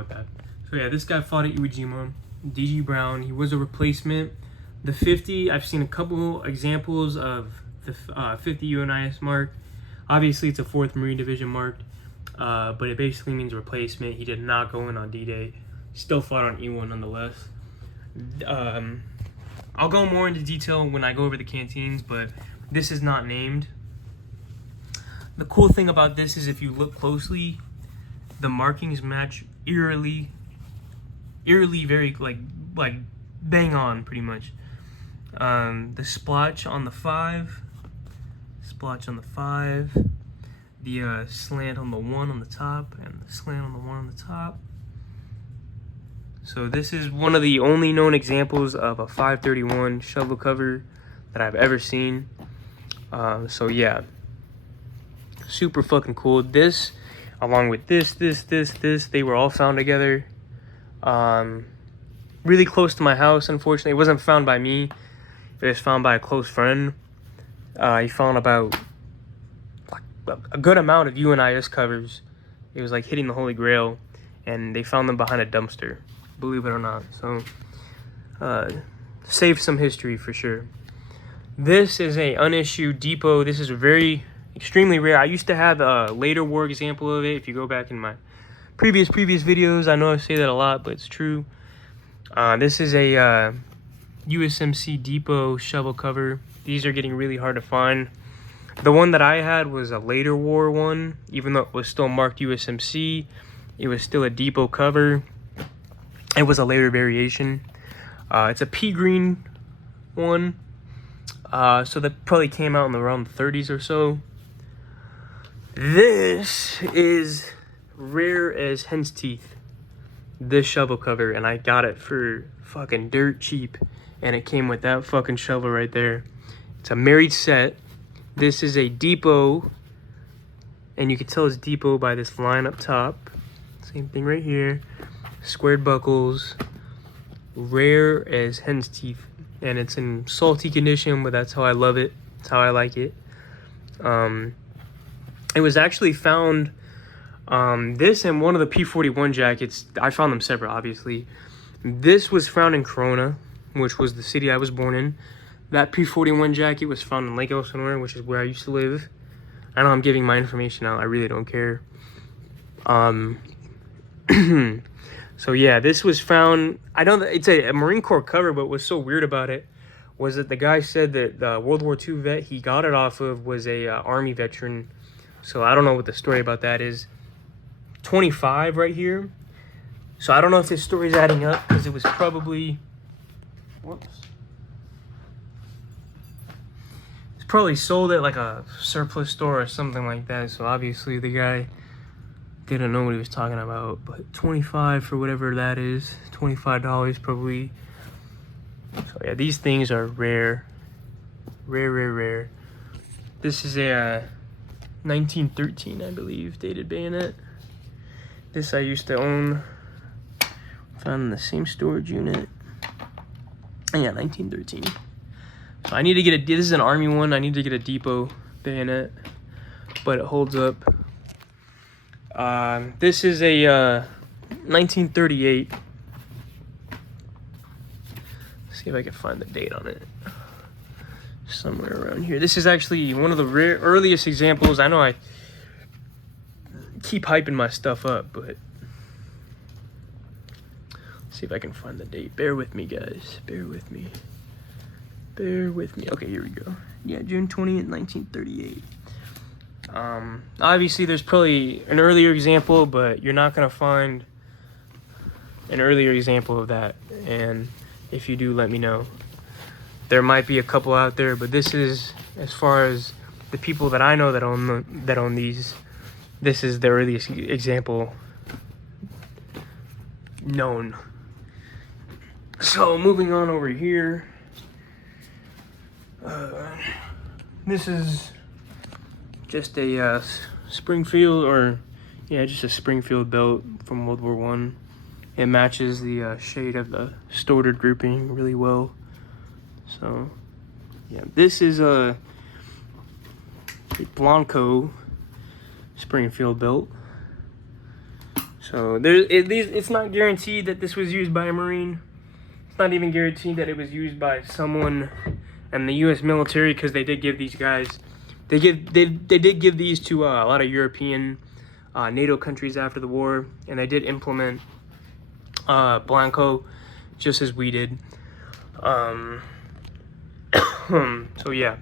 about that. So yeah, this guy fought at Iwo Jima. D.G. Brown, he was a replacement. The 50, I've seen a couple examples of the 50 UNIS mark. Obviously, it's a 4th Marine Division mark, but it basically means replacement. He did not go in on D-Day. Still fought on E1 nonetheless. I'll go more into detail when I go over the canteens, but this is not named. The cool thing about this is if you look closely, the markings match eerily very like bang on pretty much. The splotch on the 5, the slant on the 1 on the top, and the slant on the 1 on the top. So this is one of the only known examples of a 531 shovel cover that I've ever seen. So yeah, super fucking cool. This, along with this, they were all found together. Really close to my house. Unfortunately, it wasn't found by me. It was found by a close friend. He found about a good amount of UNIS covers. It was like hitting the Holy Grail, and they found them behind a dumpster, believe it or not. So saved some history for sure. This is a unissued depot. This is extremely rare. I used to have a later war example of it. If you go back in my previous videos, I know I say that a lot, but it's true. This is a USMC depot shovel cover. These are getting really hard to find. The one that I had was a later war one. Even though it was still marked USMC, it was still a depot cover. It was a later variation. It's a pea green one. So that probably came out in around the 30s or so. This is rare as hen's teeth, this shovel cover, and I got it for fucking dirt cheap, and it came with that fucking shovel right there. It's a married set. This is a depot, and you can tell it's depot by this line up top. Same thing right here. Squared buckles, rare as hen's teeth, and it's in salty condition, but that's how I love it. That's how I like it. It was actually found, this and one of the P-41 jackets, I found them separate, obviously. This was found in Corona, which was the city I was born in. That P-41 jacket was found in Lake Elsinore, which is where I used to live. I know I'm giving my information out, I really don't care. So yeah, this was found, I know that it's a Marine Corps cover, but what's so weird about it was that the guy said that the World War II vet he got it off of was a Army veteran. So I don't know what the story about that is. 25 right here. So I don't know if this story's adding up, because it was probably, whoops. It's probably sold at like a surplus store or something like that. So obviously the guy didn't know what he was talking about. But 25 for whatever that is, $25 probably. So yeah, these things are rare. Rare. This is a 1913, I believe, dated bayonet. This I used to own. Found in the same storage unit. And yeah, 1913. So I need to get this is an Army one. I need to get a depot bayonet, but it holds up. This is a 1938. Let's see if I can find the date on it. Somewhere around here. This is actually one of the earliest examples. I know I keep hyping my stuff up, but let's see if I can find the date. Bear with me, guys. Bear with me. Okay, here we go. Yeah, June 20th, 1938. Obviously, there's probably an earlier example, but you're not gonna find an earlier example of that. And if you do, let me know. There might be a couple out there, but this is, as far as the people that I know that own these, this is the earliest example known. So moving on over here, this is just a Springfield, just a Springfield belt from World War I. It matches the shade of the Stoddard grouping really well. So, yeah, this is a Blanco Springfield belt. So it's not guaranteed that this was used by a Marine. It's not even guaranteed that it was used by someone in the U.S. military, because they did give these guys, they did give these to a lot of European NATO countries after the war, and they did implement Blanco just as we did. So yeah,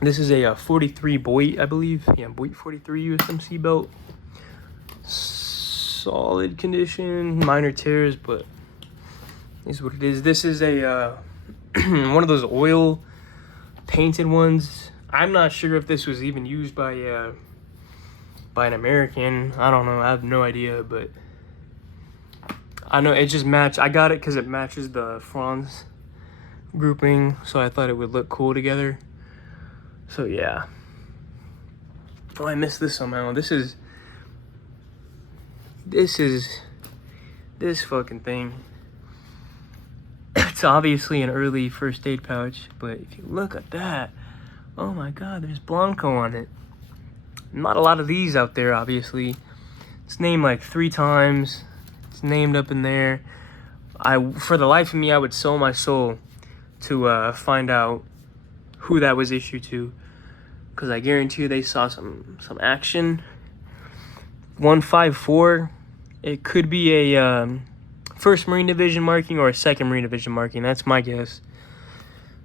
this is a 43 Boit, I believe. Yeah, Boit 43 USMC belt. Solid condition, minor tears, but is what it is. This is a one of those oil painted ones. I'm not sure if this was even used by an American. I don't know. I have no idea, but I know it just matched. I got it because it matches the Franz grouping, so I thought it would look cool together. So yeah. Oh, I missed this somehow. This fucking thing. It's obviously an early first aid pouch, but if you look at that, oh my god, there's Blanco on it. Not a lot of these out there, obviously. It's named like 3 times. It's named up in there. For the life of me, I would sell my soul to find out who that was issued to, because I guarantee you they saw some action. 154. It could be a 1st Marine Division marking or a 2nd Marine Division marking. That's my guess.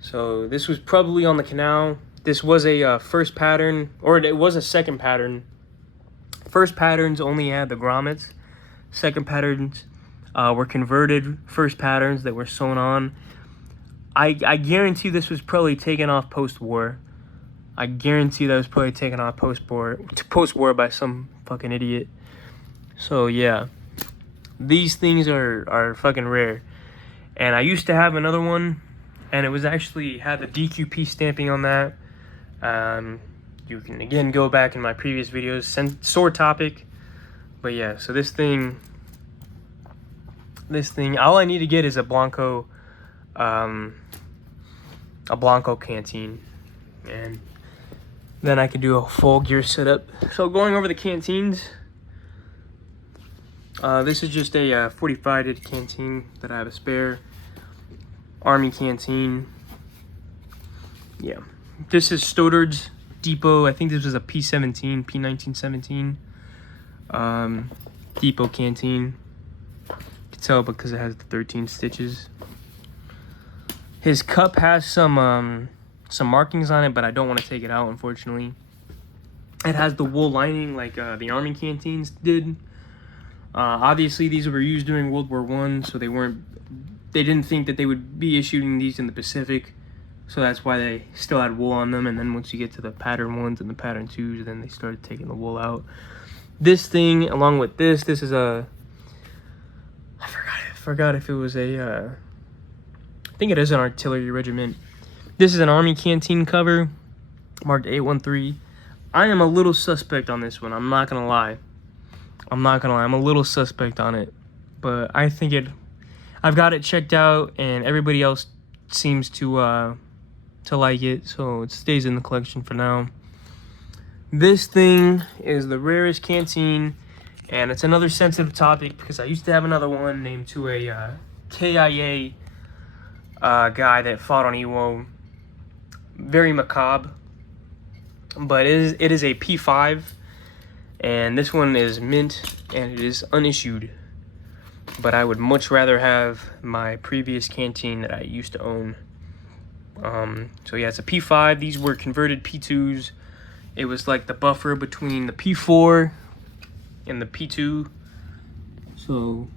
So this was probably on the canal. This was a 1st pattern, or it was a 2nd pattern. 1st patterns only had the grommets. 2nd patterns were converted 1st patterns that were sewn on. I guarantee this was probably taken off post-war. I guarantee that was probably taken off post-war by some fucking idiot. So yeah, these things are fucking rare. And I used to have another one, and it was actually had the DQP stamping on that. You can again go back in my previous videos, sore topic. But yeah, so this thing, all I need to get is a Blanco canteen, and then I can do a full gear setup. So going over the canteens, this is just a 45 canteen that I have a spare. Army canteen. Yeah, this is Stoddard's Depot. I think this was a P17, P1917 Depot canteen. You can tell because it has the 13 stitches. His cup has some markings on it, but I don't want to take it out, unfortunately. It has the wool lining like the Army canteens did. Obviously, these were used during World War I, so they didn't think that they would be issuing these in the Pacific, so that's why they still had wool on them. And then once you get to the pattern 1s and the pattern 2s, then they started taking the wool out. This thing, along with this is a, I forgot if it was a, I think it is an artillery regiment. This is an Army canteen cover, marked 813. I am a little suspect on this one. I'm not gonna lie. I'm a little suspect on it, but I think I've got it checked out, and everybody else seems to like it, so it stays in the collection for now. This thing is the rarest canteen, and it's another sensitive topic because I used to have another one named to a KIA guy that fought on Iwo. Very macabre, but it is a P5, and this one is mint, and it is unissued. But I would much rather have my previous canteen that I used to own. So yeah, it's a P5. These were converted P2s. It was like the buffer between the P4 and the P2. So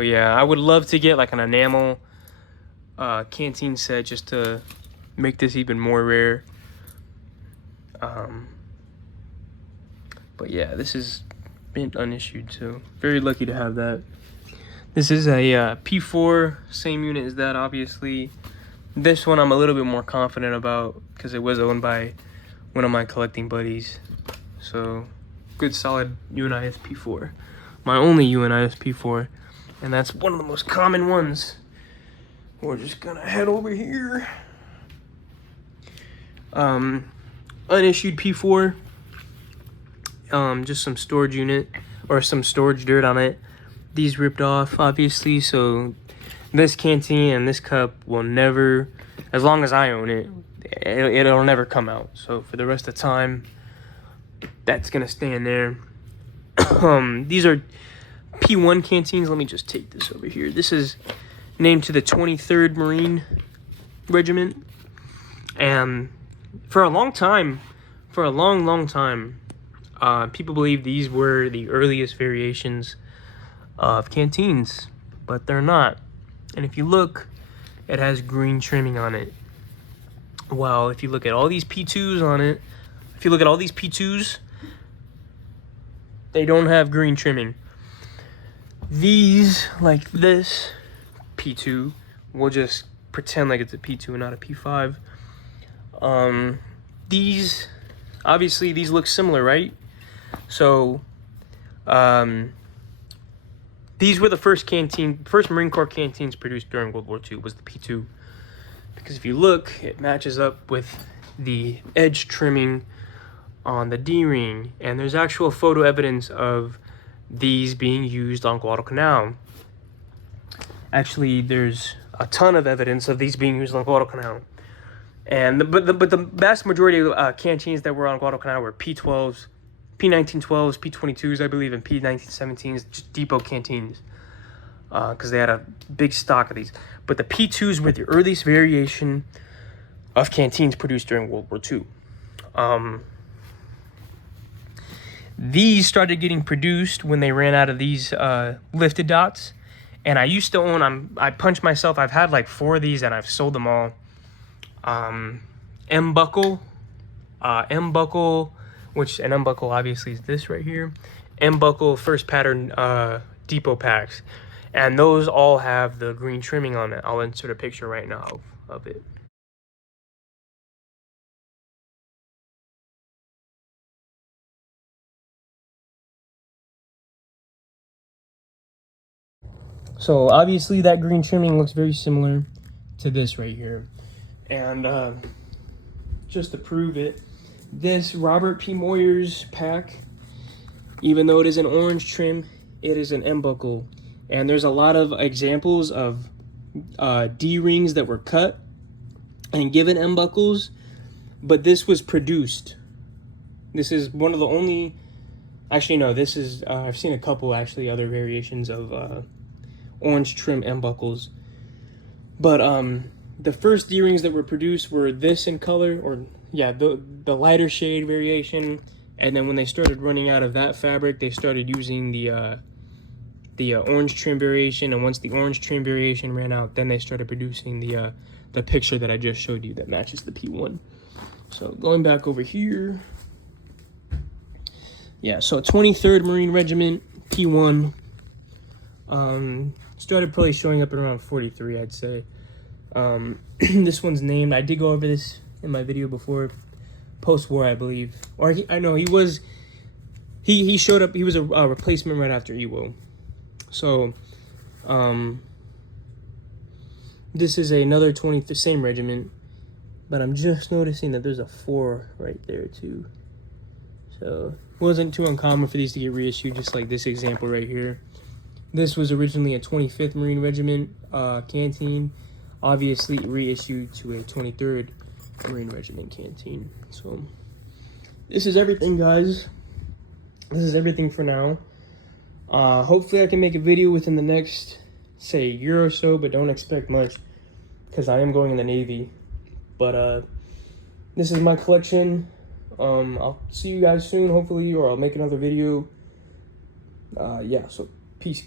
yeah, I would love to get like an enamel canteen set just to make this even more rare. But yeah, this is mint unissued, so very lucky to have that. This is a P4, same unit as that, obviously. This one I'm a little bit more confident about because it was owned by one of my collecting buddies. So, good solid UNIS P4. My only UNIS P4, and that's one of the most common ones. We're just gonna head over here. Unissued P4. just some storage unit or some storage dirt on it. These ripped off, obviously, so this canteen and this cup will never, as long as I own it, it'll never come out. So for the rest of the time, that's gonna stay in there. These are P1 canteens. Let me just take this over here. This is named to the 23rd Marine Regiment, and for a long time, for a long time, people believe these were the earliest variations of canteens, but they're not. And if you look, it has green trimming on it. Well, if you look at all these P2s on it, if you look at all these P2s, they don't have green trimming. These, like this P2, we'll just pretend like it's a P2 and not a P5. These, obviously these look similar, right? So, these were the first Marine Corps canteens produced during World War II, was the P2. Because if you look, it matches up with the edge trimming on the D-ring, and there's actual photo evidence of these being used on Guadalcanal. Actually, there's a ton of evidence of these being used on Guadalcanal. And but the vast majority of canteens that were on Guadalcanal were P12s, P1912s, P22s, I believe, and P1917s, just depot canteens, because they had a big stock of these. But the P2s were the earliest variation of canteens produced during World War II. These started getting produced when they ran out of these lifted dots. And I used to own, I punched myself, I've had like 4 of these and I've sold them all. M-buckle, which an M-buckle obviously is this right here. M-buckle first pattern depot packs. And those all have the green trimming on it. I'll insert a picture right now of it. So obviously that green trimming looks very similar to this right here. And just to prove it, this Robert P. Moyers pack, even though it is an orange trim, it is an M-buckle. And there's a lot of examples of D-rings that were cut and given M-buckles, but this was produced. This is one of the only, actually no, this is, I've seen a couple actually other variations of orange trim M-buckles. But the first D-rings that were produced were this in color, or yeah, the lighter shade variation. And then when they started running out of that fabric, they started using the orange trim variation. And once the orange trim variation ran out, then they started producing the picture that I just showed you that matches the P1. So going back over here, yeah, so 23rd Marine Regiment, P1, started probably showing up at around 43, I'd say. This one's named, I did go over this in my video before, post-war, I believe. Or I know he showed up, he was a replacement right after EWO. So, this is another same regiment, but I'm just noticing that there's a 4 right there too. So, it wasn't too uncommon for these to get reissued, just like this example right here. This was originally a 25th Marine Regiment canteen, obviously reissued to a 23rd Marine Regiment canteen. So, this is everything, guys. This is everything for now. Hopefully I can make a video within the next, say, year or so, but don't expect much, because I am going in the Navy. But this is my collection. I'll see you guys soon, hopefully, or I'll make another video. Yeah, so peace.